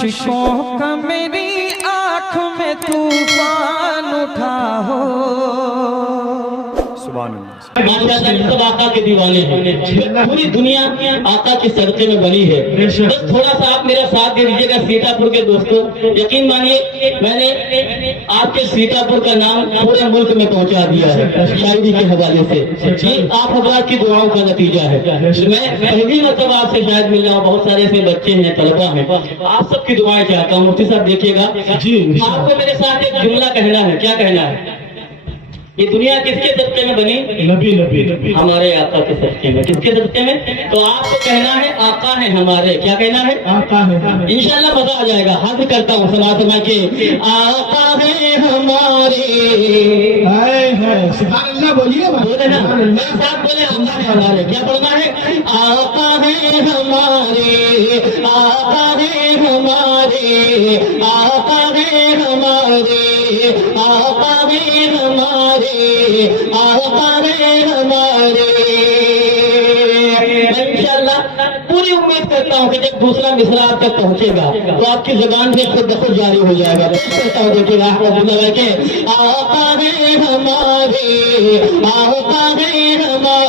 अश्कों का मेरी आँख में तूफान उठा हो। सुभान अल्लाह। माशाअल्लाह सब आका के दीवाने हैं, पूरी दुनिया आका के सदक़े में बनी है। बस थोड़ा सा आप मेरा साथ दे दीजिएगा सीतापुर के दोस्तों। यकीन मानिए मैंने आपके सीतापुर का नाम पूरे मुल्क में पहुंचा दिया है शायरी के हवाले से। ये आप हज़रात की दुआओं का नतीजा है। मैं पहली मरतबा आपसे शायद मिल रहा हूँ, बहुत सारे ऐसे बच्चे हैं, तलबा हैं, आप सबकी दुआएं चाहता हूँ। मुफ्ती साहब देखिएगा, आपको मेरे साथ एक जुमला कहना है। क्या कहना है? ये दुनिया किसके सदक़े में बनी? नबी नबी नबी हमारे आका के सदक़े में। किसके सदक़े में? तो आपको कहना है आका है हमारे। क्या कहना है? आका है। इंशाअल्लाह मजा आ जाएगा। हाथ करता हूँ समाज में के आका है हमारे। सुभान अल्लाह बोलिए, बोले ना, मेरे साथ बोले आका है हमारे। क्या बोलना है? आका है हमारे, आका है हमारे, आका है हमारे, आका है हमारे, आका है हमारे। इंशाअल्लाह पूरी उम्मीद करता हूँ कि जब दूसरा मिसरा आप तक पहुँचेगा तो आपकी जुबान से खुद ब खुद जारी हो जाएगा। कहता हूँ देखिएगा के आका है हमारे, आका है हमारे,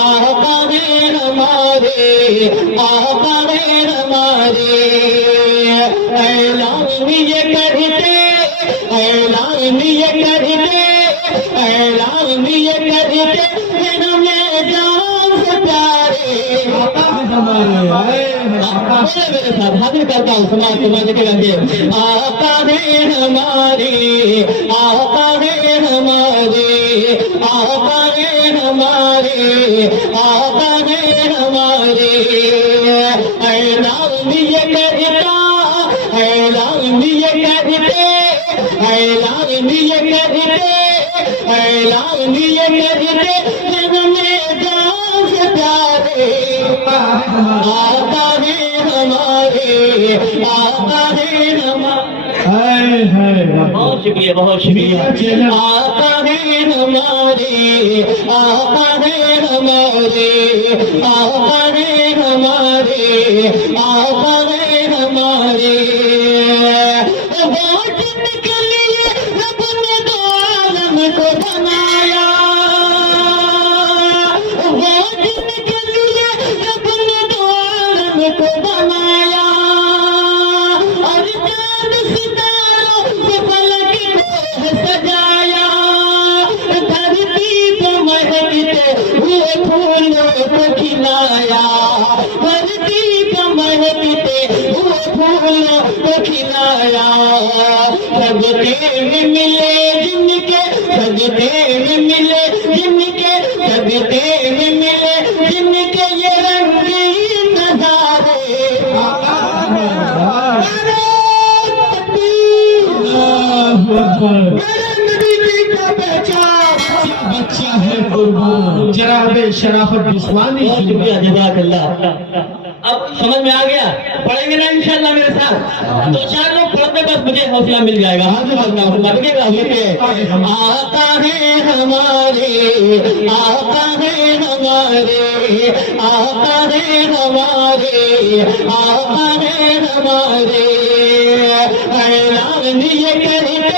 आका है हमारे, आका है हमारे। ऐलान ये करते, ऐलान ये करते, ऐलान ये करते हमें जान से प्यारे हमारे। मेरे साथ हाजिर करता हूँ समाज के लगे। आका है हमारे, आका है हमारे, आका है हमारे, आका है हमारे। ऐलान ये करता, ऐलान ये करते, ऐलान ये करते, ऐलान ये करते हमें जान से प्यारे। आका है हमारे, आका है हमारे। बहुत शुक्रिया, बहुत शुक्रिया। आका है हमारे, आका है हमारे, आका है हमारे, आका है हमारे। वोट के लिए रब ने दो आलम को बनाया, वोट के लिए रब ने दो आलम को बनाया। और चांद सितारों से फलक को सजाया, धरती को महकते हुए फूलों को खिलाया, धरती को महकते हुए फूलों को खिलाया। सजदे में मिले जिनके, सजदे में मिले जिनके, सजदे में मिले जिनके ये रंगीन नजारे। बच्चा है कुर्बान जनाब शराफत दुश्वानी। शुक्रिया, जज़ाकल्लाह। अब समझ में आ गया? पढ़ेंगे ना इंशाअल्लाह मेरे साथ? तो चार लोग पढ़ते बस मुझे हौसला मिल जाएगा। हाथ लगेगा। आका है हमारे, आका है हमारे, आका है हमारे, आका है हमारे। ऐलान ये करते,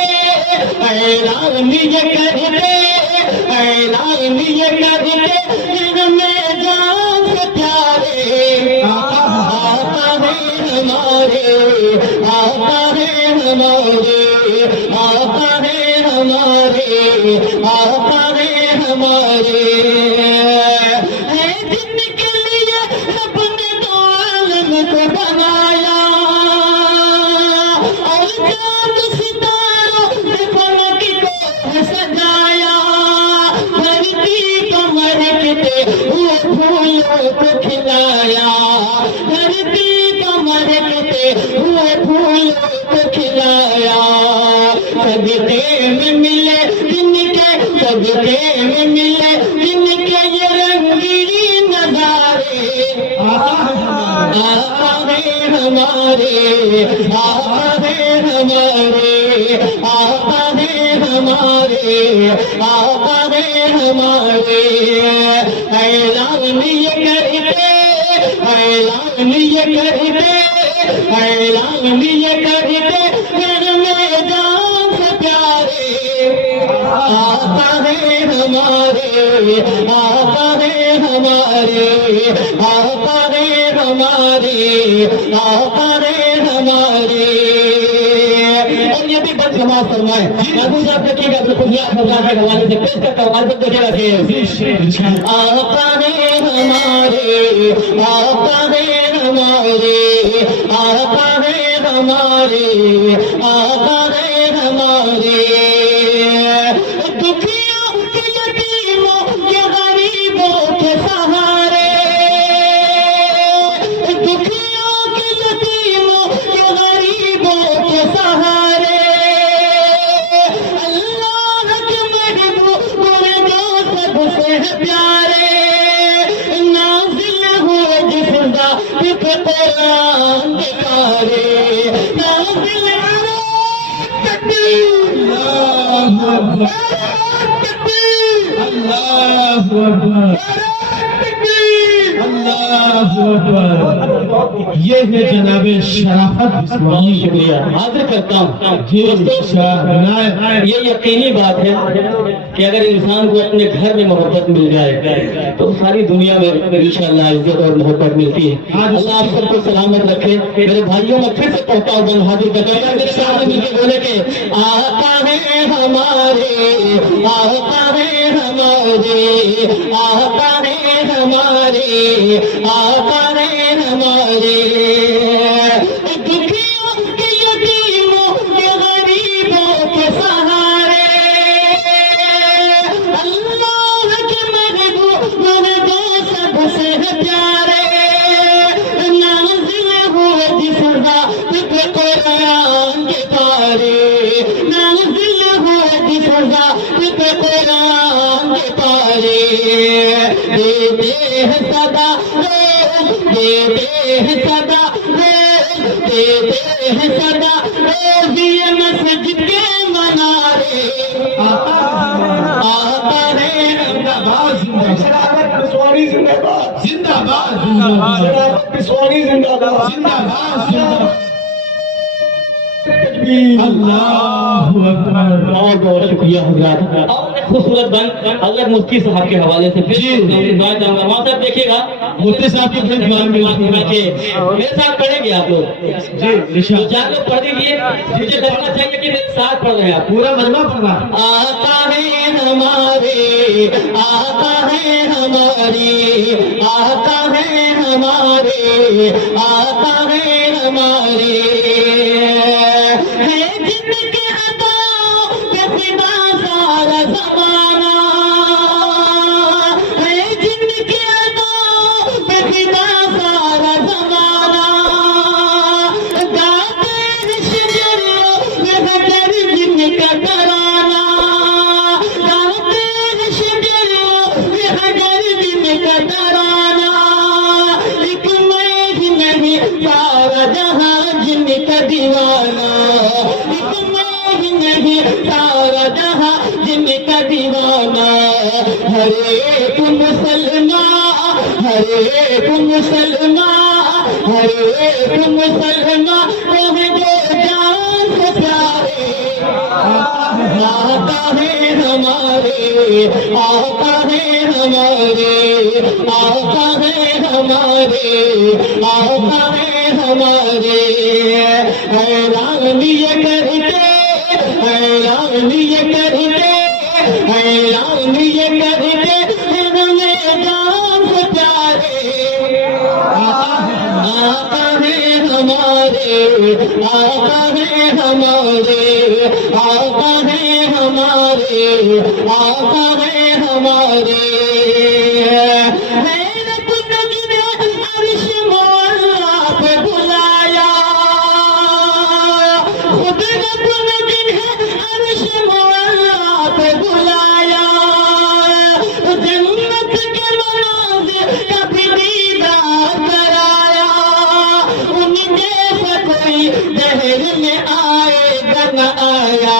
ऐलान ये करते, ऐलान ये करते हमें जान से प्यारे। आका है हमारे, आका है हमारे, आका है हमारे, आका है हमारे। जिनके लिए रब ने दो आलम को बनाया, और चांद सितारों से फलक को सजाया, धरती को महकते हुए फूलों को खिलाया, धरती को महकते हुए फूलों को खिलाया। सजदे में मिले जिनके, सजदे में मिले जिनके ये रंगीन नजारे। आका है हमारे, आका है हमारे, आका है हमारे, आका है हमारे। ऐलान ये करते, ऐलान ये करते, اعلان یہ کرتے پھر میدان سے پیارے آقا ہے ہمارے آقا ہے ہمارے آقا ہے ہمارے آقا ہے ہمارے اور یہ بھی بس جماعت فرمائے محبوب صاحب دیکھیے گا بالکل کے حوالے سے پیش کرتا ہوں آج دیکھے گا آقا ہے ہمارے آقا ہے ہمارے آقا ہے ہمارے آقا ہے ہمارے دکھیوں کے یتیموں کے غریبوں کے سہارے دکھیوں کے یتیموں کے غریبوں کے سہارے اللہ کے محبوب جو سب سے پیارے نازل ہوئے جس ذات پہ قرآن کے پارے نازل اللہ اکبر اللہ اکبر یہ ہے جناب شرافت بہت بسمانی شکریہ حاضر کرتا ہوں جی شاہ یہ یقینی بات ہے کہ اگر انسان کو اپنے گھر میں محبت مل جائے تو ساری دنیا میں انشاءاللہ عزت اور محبت ملتی ہے اللہ آپ سب کو سلامت رکھے میرے بھائیوں میں پھر سے پہنچتا ہوں بن حاضر کرتا ہوں میرے ساتھ مل کے بولے کہ آقا ہے ہمارے آقا ہے ہمارے آقا ہے ہمارے آقا ہے ہمارے دکھیوں کے یتیموں کے غریبوں کے سہارے اللہ کے محبوب جو سب سے پیارے نازل ہوئے جس ذات پہ قرآن کے پارے نازل ہوئے جس ذات پہ قرآن کے پارے دیتے ہیں صدا دیتے ہیں صدا دیتے ہیں صدا روزی مسجد کے منارے آقا ہے پسوانی زندہ باد زندہ باد زندہ باد پسوانی زندہ باد زندہ باد زندہ اللہ اکبر بہت بہت شکریہ حضرات اور ایک خوبصورت بند حضرت مفتی صاحب کے حوالے سے پھر دعا چاہوں گا وہاں صاحب دیکھیے گا مفتی صاحب کی اپنے جوان میں میرے ساتھ پڑھیں گے آپ لوگ جی تو چار لوگ پڑھ دیجیے مجھے دیکھنا چاہیے کہ میرے ساتھ پڑھ رہے ہیں آپ پورا مجمع پڑھنا آقا ہے ہمارے آقا ہے ہمارے آقا ہے ہمارے آقا ہے ہمارے ہے جن کے عطاؤں پہ فدا سارا زمانہ ہے جن کے عطاؤں پہ فدا سارا زمانہ گاتے ہیں شجروں میں حجر جن کا ترانہ گاتے ہیں شجروں میں حجر جن کا ترانہ ایک میں ہی نہیں سارا جہاں جن کا دیوانہ ایک میں ہی نہیں سارا جہاں جن کا دیوانہ ہر ایک مسلمان ہر ایک مسلمان ہر ایک مسلمان وہ ہے جو جان سے پیارے آقا ہے ہمارے آقا ہے ہمارے آقا ہے ہمارے آقا ہے ہمارے اعلان یہ کرتے اعلان یہ کرتے اعلان یہ کرتے میدان سے پیارے آقا ہے ہمارے آقا ہے ہمارے آقا ہے ہمارے آقا ہے ہمارے حیرت نجم عرش مولا پہ بلایا خود رب نجم عرش مولا پہ بلایا جنت کے مناظر کا بھی دیدار کرایا ان جیسا کوئی دہر میں آئے گا نہ آیا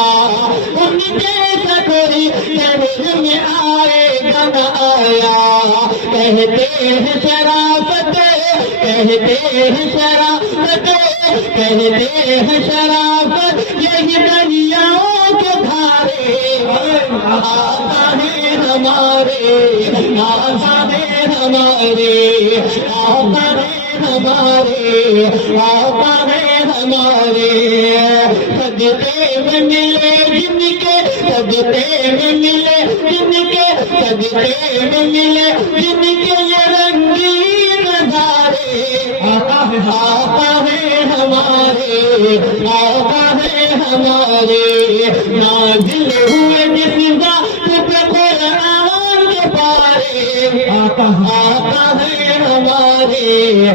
ان جیسا کوئی دہر میں آئے گا نہ آیا کہتے ہیں شرافت کہتے ہیں شرافت کہتے ہیں شرافت یہی دریاؤں کے دھارے آقا ہے ہمارے آقا ہے ہمارے آقا ہے ہمارے آقا ہے ہمارے صدقے میں ملے جن کے صدقے میں ملے جن کے صدقے میں ملے جن کے یہ رنگین نظارے آقا ہے ہمارے آقا ہے ہمارے نازل ہوئے جس ذات پہ قرآن کے پارے آقا ہے ہمارے